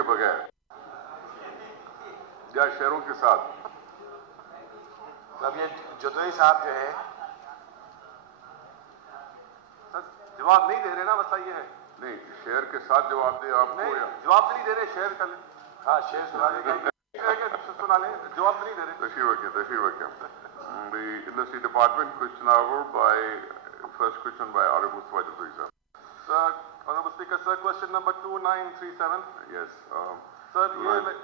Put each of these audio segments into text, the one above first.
के बगैर या शेयरों के साथ? अब ये जतोई साहब जो है सर जवाब नहीं दे रहे ना, मसला ये है। नहीं, शेयर के साथ जवाब दे आपको नहीं, या जवाब नहीं दे रहे, शेयर कर लें। हाँ शेयर सुना देगा सुना लें, जवाब नहीं दे रहे। Tashir Wakil. The Industry Department, question hour by, first question by Arif Mustafa Jatoi sir. Sir, Honorable Speaker, sir, question number 2937. Yes. Sir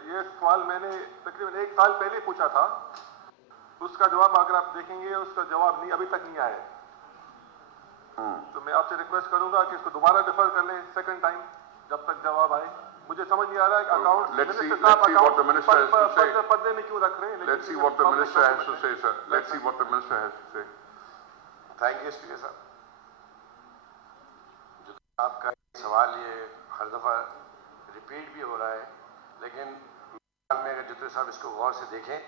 ये सवाल मैंने तकरीबन 1 साल पहले पूछा था, उसका जवाब अगर आप देखेंगे उसका जवाब नहीं अभी तक नहीं आया। तो मैं आपसे रिक्वेस्ट करूंगा कि इसको दोबारा डिफर कर लें सेकंड टाइम जब तक जवाब आए। मुझे समझ नहीं आ रहा है account Let's see what the minister has to say. पर्दे में क्यों रख रहे हैं? Let's see what the minister has to say, sir. Let's see what the minister has to say. Thank you speaker साहब। आपका सवाल ये हर दफ़ा रिपीट भी हो रहा है, लेकिन में अगर जतोई साहब इसको गौर से देखें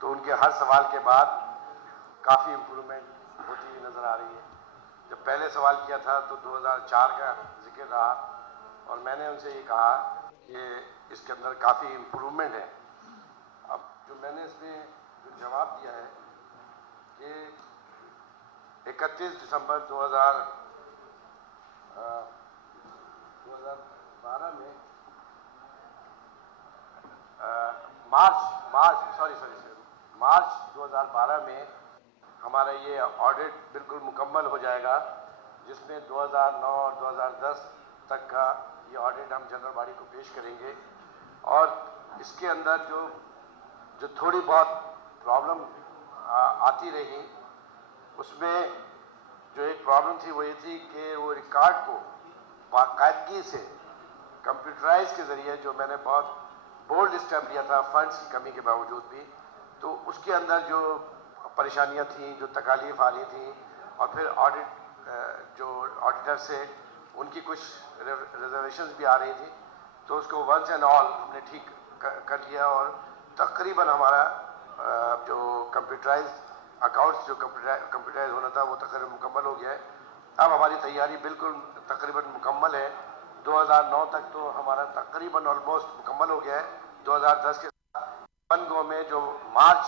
तो उनके हर सवाल के बाद काफ़ी इम्प्रूवमेंट होती हुई नज़र आ रही है। जब पहले सवाल किया था तो 2004 का जिक्र रहा और मैंने उनसे ये कहा कि इसके अंदर काफ़ी इम्प्रूवमेंट है। अब जो मैंने इसमें जो जवाब दिया है कि 31 दिसंबर 2012 में मार्च 2012 में हमारा ये ऑडिट बिल्कुल मुकम्मल हो जाएगा, जिसमें 2009 और 2010 तक का ये ऑडिट हम जनरल बॉडी को पेश करेंगे। और इसके अंदर जो थोड़ी बहुत प्रॉब्लम आती रही, उसमें जो एक प्रॉब्लम थी वो ये थी कि वो रिकॉर्ड को बाकायदगी से कंप्यूटराइज के ज़रिए, जो मैंने बहुत बोल्ड स्टेप लिया था फंड्स की कमी के बावजूद भी, तो उसके अंदर जो परेशानियां थी, जो तकालीफ आ रही थी, और फिर जो ऑडिटर से उनकी कुछ रिजर्वेशंस भी आ रही थी, तो उसको वंस एंड ऑल हमने ठीक कर लिया और तकरीबन हमारा जो कंप्यूटराइज अकाउंट्स जो कंप्यूटराइज होना था वो तकरीबन मुकम्मल हो गया है। अब हमारी तैयारी बिल्कुल तकरीबन मुकम्मल है। 2009 तक तो हमारा तकरीबन ऑलमोस्ट मुकम्मल हो गया है। 2010 के वन गो में जो मार्च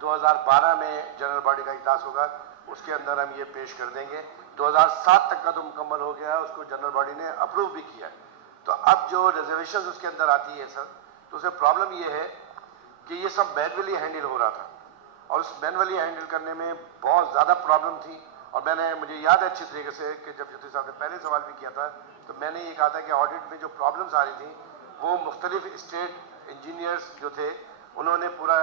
2012 में जनरल बॉडी का इजलास होगा उसके अंदर हम ये पेश कर देंगे। 2007 तक का तो मुकम्मल हो गया है, उसको जनरल बॉडी ने अप्रूव भी किया है। तो अब जो रिजर्वेशन उसके अंदर आती है सर, तो उसमें प्रॉब्लम ये है कि ये सब मैनुअली हैंडल हो रहा था और उस मैनुअली हैंडल करने में बहुत ज़्यादा प्रॉब्लम थी। और मुझे याद है अच्छी तरीके से कि जब जतोई साहब ने पहले सवाल भी किया था तो मैंने ये कहा था कि ऑडिट में जो प्रॉब्लम्स आ रही थी वो मुख्तलिफ स्टेट इंजीनियर्स जो थे उन्होंने पूरा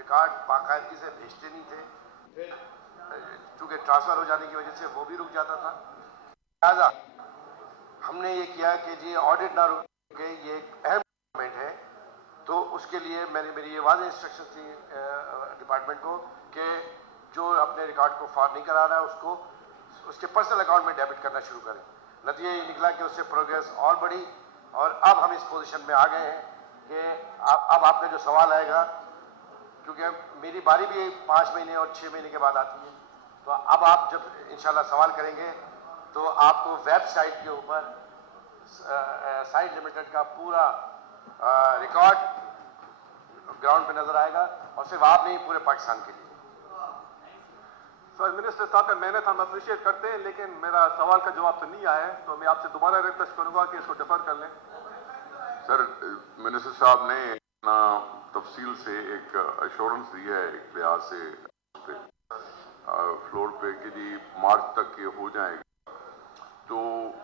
रिकॉर्ड बाकायदगी से भेजते नहीं थे, चूँकि ट्रांसफ़र हो जाने की वजह से वो भी रुक जाता था। लिहाजा हमने ये किया कि जी ऑडिट ना रुके, ये एक अहम डॉक्यूमेंट है, तो उसके लिए मेरी ये वाज़ेह इंस्ट्रक्शन थी डिपार्टमेंट को कि जो अपने रिकॉर्ड को फॉर नहीं करा रहा है उसके पर्सनल अकाउंट में डेबिट करना शुरू करें। नतीजा ये निकला कि उससे प्रोग्रेस और बढ़ी और अब हम इस पोजीशन में आ गए हैं कि अब आपका जो सवाल आएगा, क्योंकि मेरी बारी भी 5 महीने और 6 महीने के बाद आती है, तो अब आप जब इंशाल्लाह सवाल करेंगे तो आपको वेबसाइट के ऊपर साइट लिमिटेड का पूरा रिकॉर्ड ग्राउंड पे नजर आएगा और सिर्फ आप नहीं पूरे पाकिस्तान के लिए। सर मिनिस्टर साहब का मेहनत हम अप्रिशिएट करते हैं, लेकिन मेरा सवाल का जवाब तो नहीं आया है, तो मैं आपसे दोबारा रिक्वेस्ट करूंगा कि इसको डिफर कर लें। सर मिनिस्टर साहब ने तफसील से एक अश्योरेंस दी है एक लिहाज से फ्लोर पे कि जी मार्च तक ये हो जाएगा। तो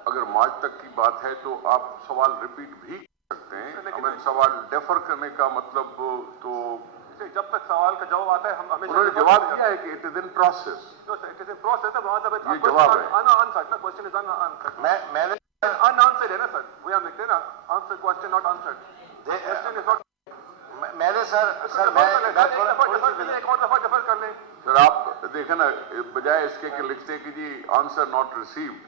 अगर मार्च तक की बात है तो आप सवाल रिपीट भी कर सकते हैं, हमें सवाल डेफर करने का मतलब तो जब तक सवाल का जवाब आता है हम हमेशा उन्होंने जवाब दिया है कि it is in process. It is in process, ये जवाब है। अनआंसर्ड ना, क्वेश्चन इज अनआंसर्ड। मैंने अनआंसर्ड है ना सर, वो हम लिखते हैं ना, answer question not answered, question is not. मैंने सर मैं एक और दफा डिफर कर लें सर। आप देखें ना, बजाय इसके कि लिखते कि जी आंसर नॉट रिसीव्ड,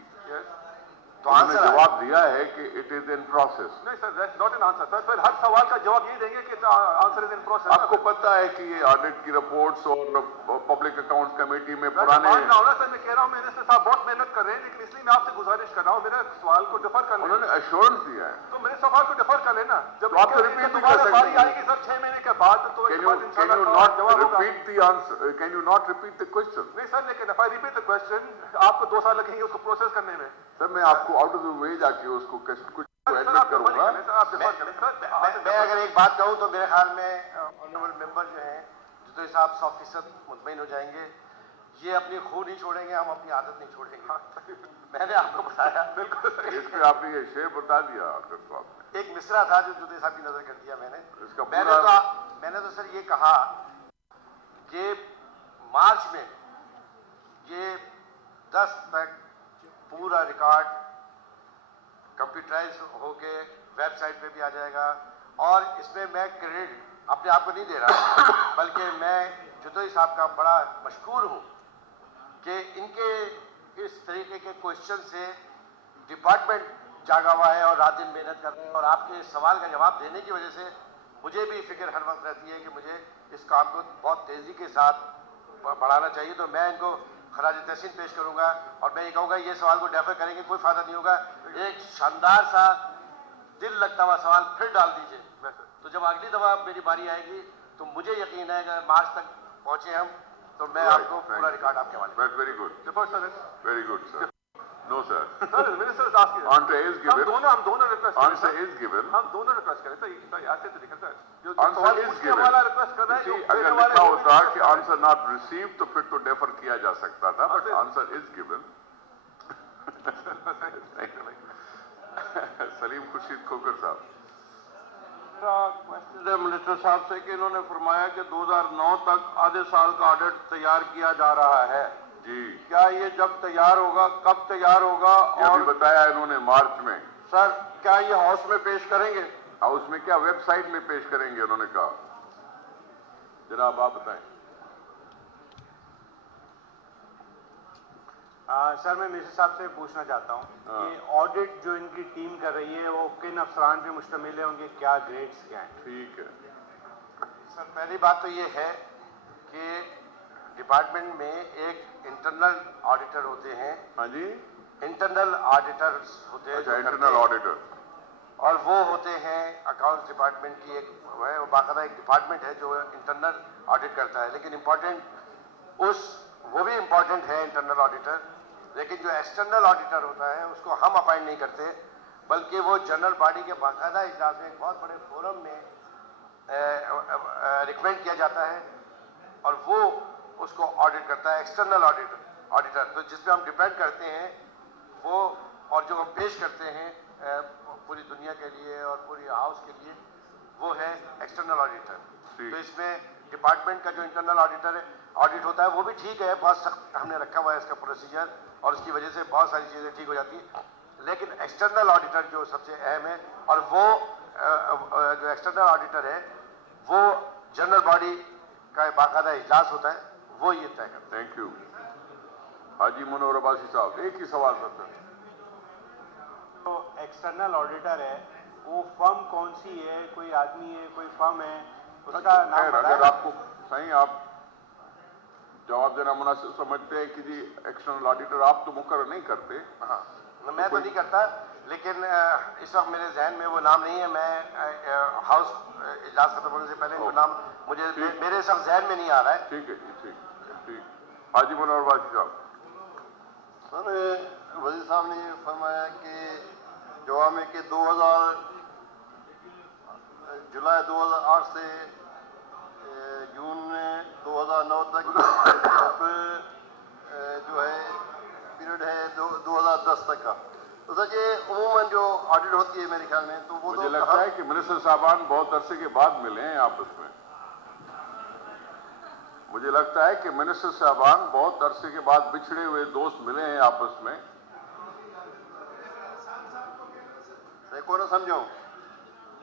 तो उन्होंने आंसर जवाब दिया है कि इट इज इन प्रोसेस। नहीं sir, that's not an answer sir. फिर हर सवाल का जवाब ये देंगे कि आंसर इज इन प्रोसेस। आपको पता है कि ये ऑडिट की रिपोर्ट्स और पब्लिक अकाउंट्स कमेटी में पुराने सर मैं कह रहा हूँ मिनिस्टर साहब बहुत मेहनत कर रहे हैं, लेकिन इसलिए मैं आपसे गुजारिश कर रहा हूँ मेरे सवाल को डिफर कर लें। उन्होंने एश्योरेंस दिया है। तो मेरे सवाल को डिफर कर लेना, जब तो आप तो रिपीट भी कर सकते बारी हैं। आएगी सर 6 महीने के बाद, तो Can you not repeat the answer? Can you not repeat the question? नहीं सर, लेकिन if I repeat the question, आपको 2 साल लगेंगे उसको प्रोसेस करने में। सर मैं आपको आउट ऑफ द वे जाके उसको कुछ एडमिट करूंगा। मैं अगर एक बात कहूँ तो मेरे ख्याल में ऑनरेबल मेंबर जो हैं जुतोई साहब 100% मुतमईन हो जाएंगे। ये अपनी खून नहीं छोड़ेंगे, हम अपनी आदत नहीं छोड़ेंगे। मैंने आपको बताया। बिल्कुल इस पे आपने ये शेर बता दिया डॉक्टर साहब। एक मिसरा था जो जुतोई साहब की नजर कर दिया मैंने। मैंने तो सर ये कहा कि मार्च में ये 10 तक पूरा रिकॉर्ड कंप्यूटराइज होके वेबसाइट पे भी आ जाएगा, और इसमें मैं क्रेडिट अपने आप को नहीं दे रहा, बल्कि मैं जुतोई साहब का बड़ा मशकूर हूँ कि इनके इस तरीके के क्वेश्चन से डिपार्टमेंट जागा हुआ है और रात दिन मेहनत कर रहे हैं, और आपके सवाल का जवाब देने की वजह से मुझे भी फिक्र हर वक्त रहती है कि मुझे इस काम को बहुत तेज़ी के साथ बढ़ाना चाहिए। तो मैं इनको खराज तहसीन पेश करूंगा, और मैं ये कहूँगा ये सवाल को डेफर करेंगे कोई फायदा नहीं होगा। एक शानदार सा दिल लगता हुआ सवाल फिर डाल दीजिए, तो जब अगली दफा मेरी बारी आएगी तो मुझे यकीन है अगर मार्च तक पहुंचे हम तो मैं आपको पूरा रिकॉर्ड आपके हवाले। Very good sir. No sir. Sir minister asking answer is given. हम दोनों रिक्वेस्ट आंसर इज गिवन। हम दोनों रिक्वेस्ट करें सर, ऐसे तो लिखा है जो आंसर इज गिवन। वाला रिक्वेस्ट कर रहा है, अगर लिखा होता कि आंसर नॉट रिसीव तो फिर तो डेफर किया जा सकता था, but answer is given. Saleem Khurshid Khokhar साहब। क्वेश्चन मिनिस्टर साहब से कि इन्होंने फरमाया कि 2009 तक आधे साल का ऑडिट तैयार किया जा रहा है जी, क्या ये जब तैयार होगा, कब तैयार होगा? और भी बताया इन्होंने मार्च में। सर क्या ये हाउस में पेश करेंगे? हाउस में क्या, वेबसाइट में पेश करेंगे उन्होंने कहा। जनाब आप बताएं। सर मैं मिनिस्टर साहब से पूछना चाहता हूँ कि ऑडिट जो इनकी टीम कर रही है वो किन अफसरान पे मुश्तमिल है, उनके क्या ग्रेड्स क्या हैं? ठीक है सर पहली बात तो ये है कि डिपार्टमेंट में एक इंटरनल ऑडिटर होते हैं। हाँ जी, इंटरनल ऑडिटर्स होते हैं। अच्छा, इंटरनल ऑडिटर। और वो होते हैं अकाउंट्स डिपार्टमेंट की एक है, वो बाकायदा एक डिपार्टमेंट है जो इंटरनल ऑडिट करता है। लेकिन इम्पोर्टेंट वो भी इम्पोर्टेंट है इंटरनल ऑडिटर, लेकिन जो एक्सटर्नल ऑडिटर होता है उसको हम अपॉइंट नहीं करते, बल्कि वो जनरल बॉडी के बाकायदा इजलास में एक बहुत बड़े फोरम में रिकमेंड किया जाता है और वो उसको ऑडिट करता है एक्सटर्नल ऑडिटर। तो जिस पे हम डिपेंड करते हैं वो, और जो हम पेश करते हैं पूरी दुनिया के लिए और पूरी हाउस के लिए, वो है एक्सटर्नल ऑडिटर। तो इसमें डिपार्टमेंट का जो इंटरनल ऑडिट होता है वो भी ठीक है, बहुत सख्त हमने रखा हुआ है इसका प्रोसीजर, और उसकी वजह से बहुत सारी चीज़ें ठीक हो जाती हैं। लेकिन एक्सटर्नल ऑडिटर जो सबसे अहम है, और वो जो एक्सटर्नल ऑडिटर है वो जनरल बॉडी का बाकायदा इजलास होता है, वो ये तय करता है। Thank you. हाजी मुनव्वर अब्बासी साहब, एक ही सवाल करते हैं। तो एक्सटर्नल ऑडिटर है वो फर्म कौन सी है, कोई आदमी है, कोई फर्म है, उसका नाम बताएं। अगर आपको सही आप जवाब देना मुनासिब समझते हैं कि जी एक्सटर्नल ऑडिटर आप तो मुकर्रर नहीं करते। हाँ, मैं तो नहीं करता, लेकिन इस वक्त मेरे जहन में वो नाम नहीं है। मैं हाउस इजलास खत्म होने से पहले वो नाम मुझे मेरे सब जहन में नहीं आ रहा है। ठीक है जी, ठीक। हाजी मुनव्वर अब्बासी साहब। सर वजीर साहब ने फरमाया कि जवाब में कि जुलाई 2008 से जून 2009 तक जो है पीरियड है 2010 तक का। तो सर ये उमूमन जो ऑडिट होती है मेरे ख्याल में, तो वो मुझे लगता है कि मिनिस्टर साहबान बहुत अरसे के बाद मिले हैं आपस में। मुझे लगता है कि मिनिस्टर साहबान बहुत अरसे के बाद बिछड़े हुए दोस्त मिले हैं आपस में। को ना समझो,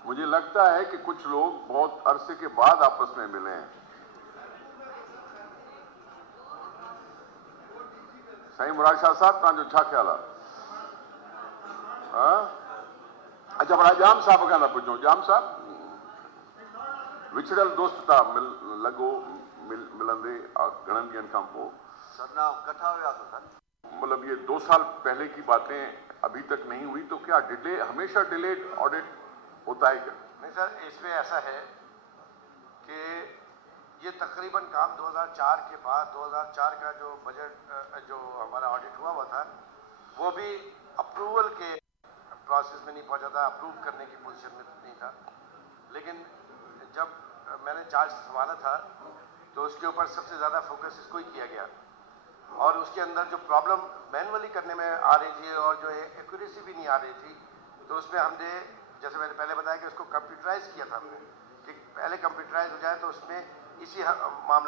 मुझे लगता है कि कुछ लोग बहुत अरसे के बाद आपस में मिले हैं। सही मुराद शाह साहब, तव्हांजो छा ख्याल आहे? अच्छा बड़ा जाम साहब खां था पुछो जाम साहब विछड़ल दोस्त था लॻो मिलंदे घणनि ॾींहंनि खां पोइ सरना कथा हुआ तो सर मतलब ये 2 साल पहले की बातें अभी तक नहीं हुई तो क्या डिले हमेशा डिलेड ऑडिट होता है क्या? नहीं सर, इसमें ऐसा है कि ये तकरीबन काम 2004 के बाद 2004 का जो बजट जो हमारा ऑडिट हुआ था वो भी अप्रूवल के प्रोसेस में नहीं पहुंचा था, अप्रूव करने की पोजीशन में नहीं था। लेकिन जब मैंने चार्ज संभाला था तो उसके ऊपर सबसे ज़्यादा फोकस इसको ही किया गया और उसके अंदर जो प्रॉब्लम मैनुअली करने में आ रही थी और जो एक्यूरेसी भी नहीं आ रही थी तो उसमें हमने जैसे मैंने पहले बताया कि उसको कंप्यूटराइज किया था हमने कि पहले कंप्यूटराइज हो जाए तो उसमें इसी मामला